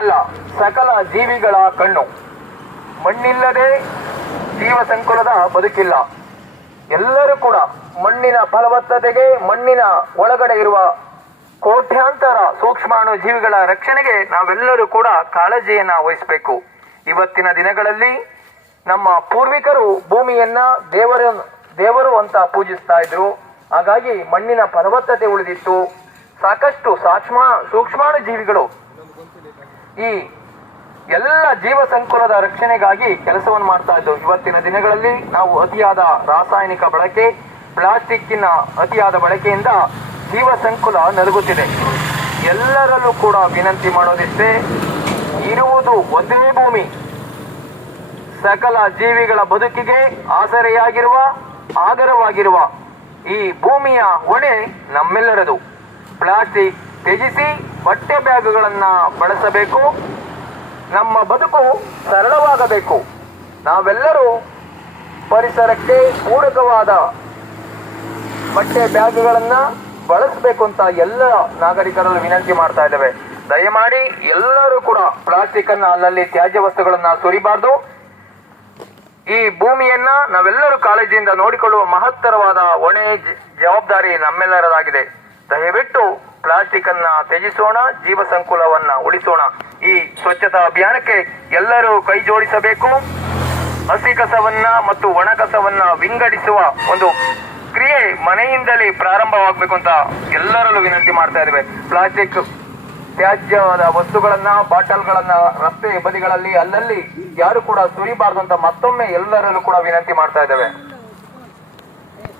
ಅಲ್ಲ, ಸಕಲ ಜೀವಿಗಳ ಕಣ್ಣು. ಮಣ್ಣಿಲ್ಲದೆ ಜೀವ ಸಂಕುಲದ ಬದುಕಿಲ್ಲ. ಎಲ್ಲರೂ ಕೂಡ ಮಣ್ಣಿನ ಫಲವತ್ತತೆಗೆ, ಮಣ್ಣಿನ ಒಳಗಡೆ ಇರುವ ಕೋಟ್ಯಾಂತರ ಸೂಕ್ಷ್ಮಾಣು ಜೀವಿಗಳ ರಕ್ಷಣೆಗೆ ನಾವೆಲ್ಲರೂ ಕೂಡ ಕಾಳಜಿಯನ್ನ ವಹಿಸಬೇಕು. ಇವತ್ತಿನ ದಿನಗಳಲ್ಲಿ ನಮ್ಮ ಪೂರ್ವಿಕರು ಭೂಮಿಯನ್ನ ದೇವರು ಅಂತ ಪೂಜಿಸ್ತಾ ಇದ್ರು. ಹಾಗಾಗಿ ಮಣ್ಣಿನ ಫಲವತ್ತತೆ ಉಳಿದಿತ್ತು. ಸಾಕಷ್ಟು ಸೂಕ್ಷ್ಮಾಣು ಜೀವಿಗಳು ಈ ಎಲ್ಲ ಜೀವ ಸಂಕುಲದ ರಕ್ಷಣೆಗಾಗಿ ಕೆಲಸವನ್ನು ಮಾಡ್ತಾ ಇದ್ದು. ಇವತ್ತಿನ ದಿನಗಳಲ್ಲಿ ನಾವು ಅತಿಯಾದ ರಾಸಾಯನಿಕ ಬಳಕೆ, ಪ್ಲಾಸ್ಟಿಕ್ಕಿನ ಅತಿಯಾದ ಬಳಕೆಯಿಂದ ಜೀವ ಸಂಕುಲ ನಲುಗುತ್ತಿದೆ. ಎಲ್ಲರಲ್ಲೂ ಕೂಡ ವಿನಂತಿ ಮಾಡೋದಿಷ್ಟೇ, ಇರುವುದು ಒಂದೇ ಭೂಮಿ. ಸಕಲ ಜೀವಿಗಳ ಬದುಕಿಗೆ ಆಸರೆಯಾಗಿರುವ, ಆಗರವಾಗಿರುವ ಈ ಭೂಮಿಯ ಹೊಣೆ ನಮ್ಮೆಲ್ಲರದು. ಪ್ಲಾಸ್ಟಿಕ್ ತ್ಯಜಿಸಿ ಬಟ್ಟೆ ಬ್ಯಾಗ್ಗಳನ್ನ ಬಳಸಬೇಕು. ನಮ್ಮ ಬದುಕು ಸರಳವಾಗಬೇಕು. ನಾವೆಲ್ಲರೂ ಪರಿಸರಕ್ಕೆ ಪೂರಕವಾದ ಬಟ್ಟೆ ಬ್ಯಾಗ್ಗಳನ್ನ ಬಳಸಬೇಕು ಅಂತ ಎಲ್ಲ ನಾಗರಿಕರನ್ನು ವಿನಂತಿ ಮಾಡ್ತಾ ಇದ್ದೇವೆ. ದಯಮಾಡಿ ಎಲ್ಲರೂ ಕೂಡ ಪ್ಲಾಸ್ಟಿಕ್ ಅನ್ನ ಅಲ್ಲಲ್ಲಿ ತ್ಯಾಜ್ಯ ವಸ್ತುಗಳನ್ನ ಸುರಿಬಾರ್ದು. ಈ ಭೂಮಿಯನ್ನ ನಾವೆಲ್ಲರೂ ಕಾಳಜಿಯಿಂದ ನೋಡಿಕೊಳ್ಳುವ ಮಹತ್ತರವಾದ ಹೊಣೆ, ಜವಾಬ್ದಾರಿ ನಮ್ಮೆಲ್ಲರದಾಗಿದೆ. ದಯವಿಟ್ಟು ಪ್ಲಾಸ್ಟಿಕ್ ಅನ್ನ ತ್ಯಜಿಸೋಣ, ಜೀವ ಸಂಕುಲವನ್ನ ಉಳಿಸೋಣ. ಈ ಸ್ವಚ್ಛತಾ ಅಭಿಯಾನಕ್ಕೆ ಎಲ್ಲರೂ ಕೈ ಜೋಡಿಸಬೇಕು. ಹಸಿ ಕಸವನ್ನ ಮತ್ತು ಒಣ ಕಸವನ್ನ ವಿಂಗಡಿಸುವ ಒಂದು ಕ್ರಿಯೆ ಮನೆಯಿಂದಲೇ ಪ್ರಾರಂಭವಾಗಬೇಕು ಅಂತ ಎಲ್ಲರಲ್ಲೂ ವಿನಂತಿ ಮಾಡ್ತಾ ಇದ್ದೇವೆ. ಪ್ಲಾಸ್ಟಿಕ್ ತ್ಯಾಜ್ಯದ ವಸ್ತುಗಳನ್ನ, ಬಾಟಲ್ಗಳನ್ನ ರಸ್ತೆ ಬದಿಗಳಲ್ಲಿ ಅಲ್ಲಲ್ಲಿ ಯಾರು ಕೂಡ ಸುರಿಬಾರ್ದು ಅಂತ ಮತ್ತೊಮ್ಮೆ ಎಲ್ಲರಲ್ಲೂ ಕೂಡ ವಿನಂತಿ ಮಾಡ್ತಾ ಇದ್ದೇವೆ.